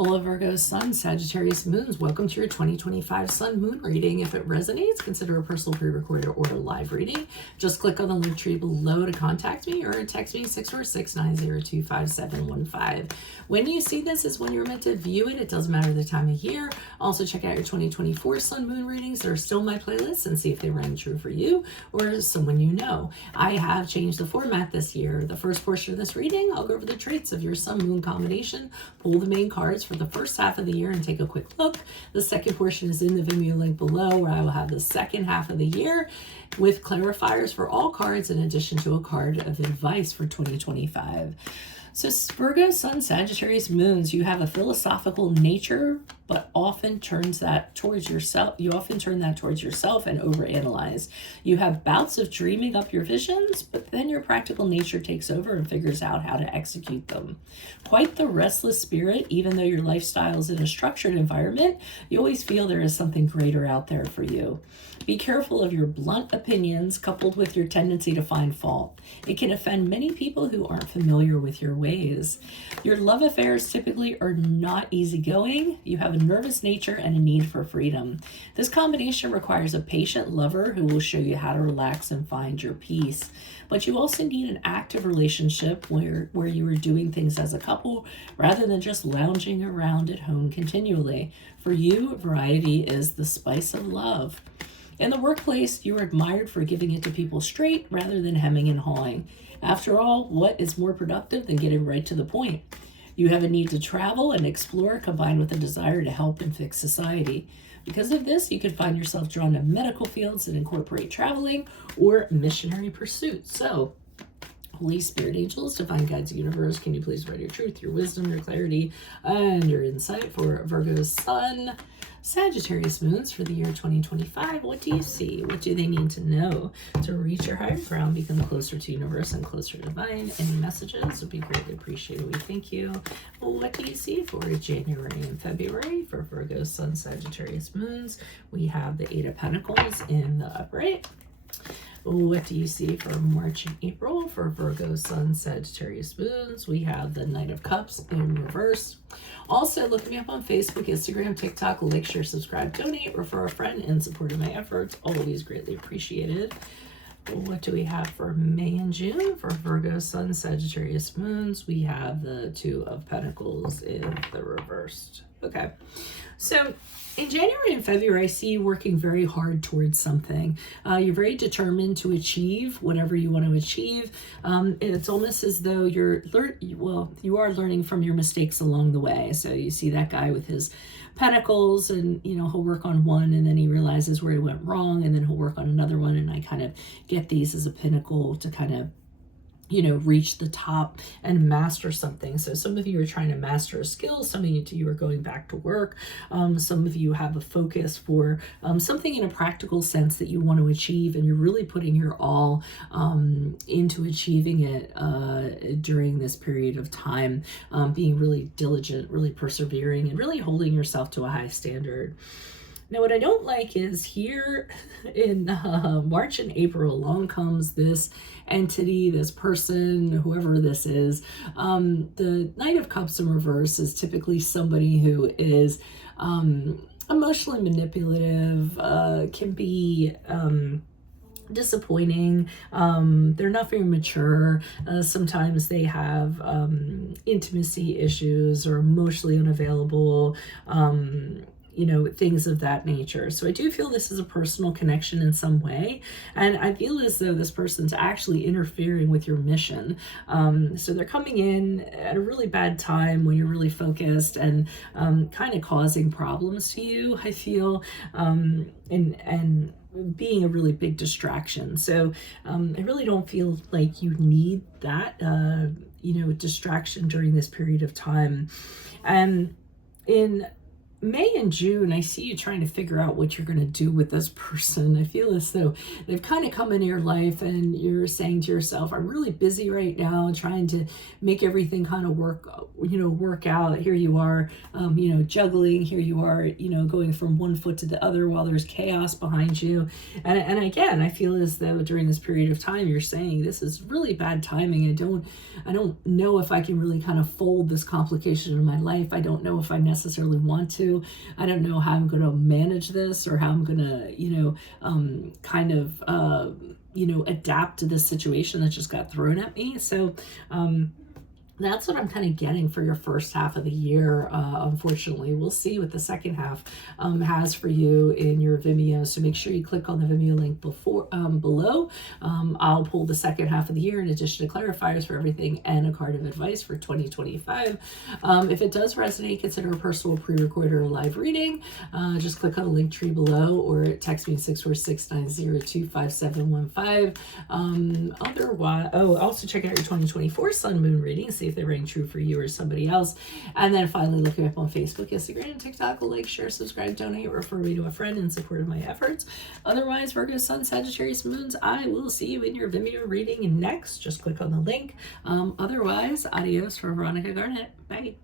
All of Virgo's Sun, Sagittarius moons, welcome to your 2025 Sun Moon reading. If it resonates, consider a personal pre-recorded or a live reading. Just click on the link tree below to contact me or text me 646-902-5715. When you see this is when you're meant to view it. It doesn't matter the time of year. Also check out your 2024 Sun Moon readings. They're still in my playlist and see if they rang true for you or someone you know. I have changed the format this year. The first portion of this reading, I'll go over the traits of your Sun Moon combination, pull the main cards for the first half of the year and take a quick look. The second portion is in the Vimeo link below, where I will have the second half of the year with clarifiers for all cards in addition to a card of advice for 2025. So Virgo, Sun, Sagittarius moons, you have a philosophical nature, but often turns that towards yourself. You often turn that towards yourself and overanalyze. You have bouts of dreaming up your visions, but then your practical nature takes over and figures out how to execute them. Quite the restless spirit, even though your lifestyle is in a structured environment, you always feel there is something greater out there for you. Be careful of your blunt opinions coupled with your tendency to find fault. It can offend many people who aren't familiar with your ways. Your love affairs typically are not easygoing. You have a nervous nature and a need for freedom. This combination requires a patient lover who will show you how to relax and find your peace. But you also need an active relationship where you are doing things as a couple rather than just lounging around at home continually. For you, variety is the spice of love. In the workplace, you are admired for giving it to people straight rather than hemming and hawing. After all, what is more productive than getting right to the point? You have a need to travel and explore combined with a desire to help and fix society. Because of this, you could find yourself drawn to medical fields that incorporate traveling or missionary pursuits. So, Holy Spirit angels, divine guides, universe, can you please write your truth, your wisdom, your clarity, and your insight for Virgo's Sun, Sagittarius moons for the year 2025. What do you see? What do they need to know to reach your higher ground, become closer to universe and closer to divine? Any messages would be greatly appreciated. We thank you. Well, what do you see for January and February for Virgo, Sun, Sagittarius moons? We have the Eight of Pentacles in the upright. What do you see for March and April for Virgo, Sun, Sagittarius moons? We have the Knight of Cups in reverse. Also, look me up on Facebook, Instagram, TikTok, like, share, subscribe, donate, refer a friend in support of my efforts. Always greatly appreciated. What do we have for May and June for Virgo, Sun, Sagittarius moons? We have the Two of Pentacles in the reversed. Okay, so in January and February, I see you working very hard towards something. You're very determined to achieve whatever you want to achieve. It's almost as though you are learning from your mistakes along the way. So you see that guy with his pentacles, and he'll work on one and then he realizes where he went wrong, and then he'll work on another one. And I kind of get these as a pinnacle to kind of reach the top and master something. So some of you are trying to master a skill. Some of you are going back to work. Some of you have a focus for something in a practical sense that you want to achieve, and you're really putting your all into achieving it during this period of time, being really diligent, really persevering, and really holding yourself to a high standard. Now, what I don't like is here in March and April, along comes this entity, this person, whoever this is. The Knight of Cups in reverse is typically somebody who is emotionally manipulative, can be disappointing. They're not very mature. Sometimes they have intimacy issues or emotionally unavailable. Things of that nature. So I do feel this is a personal connection in some way. And I feel as though this person's actually interfering with your mission. So they're coming in at a really bad time when you're really focused, and kind of causing problems to you, I feel, and being a really big distraction. So I really don't feel like you need that, distraction during this period of time. And in May and June, I see you trying to figure out what you're going to do with this person. I feel as though they've kind of come into your life and you're saying to yourself, I'm really busy right now trying to make everything kind of work out. Here you are, juggling. Here you are, going from one foot to the other while there's chaos behind you. And again, I feel as though during this period of time, you're saying this is really bad timing. I don't know if I can really kind of fold this complication in my life. I don't know if I necessarily want to. I don't know how I'm going to manage this or how I'm going to, adapt to this situation that just got thrown at me. So, that's what I'm kind of getting for your first half of the year. Unfortunately, we'll see what the second half has for you in your Vimeo. So make sure you click on the Vimeo link below. I'll pull the second half of the year in addition to clarifiers for everything and a card of advice for 2025. If it does resonate, consider a personal pre-recorded or live reading. Just click on the link tree below or text me 646-902-5715. Otherwise, also check out your 2024 Sun Moon reading. See if they ring true for you or somebody else. And then finally, look me up on Facebook, Instagram, and TikTok. Like, share, subscribe, donate, refer me to a friend in support of my efforts. Otherwise, Virgo, Sun, Sagittarius, Moons, I will see you in your Vimeo reading next. Just click on the link. Otherwise, adios from Veronica Garnett. Bye.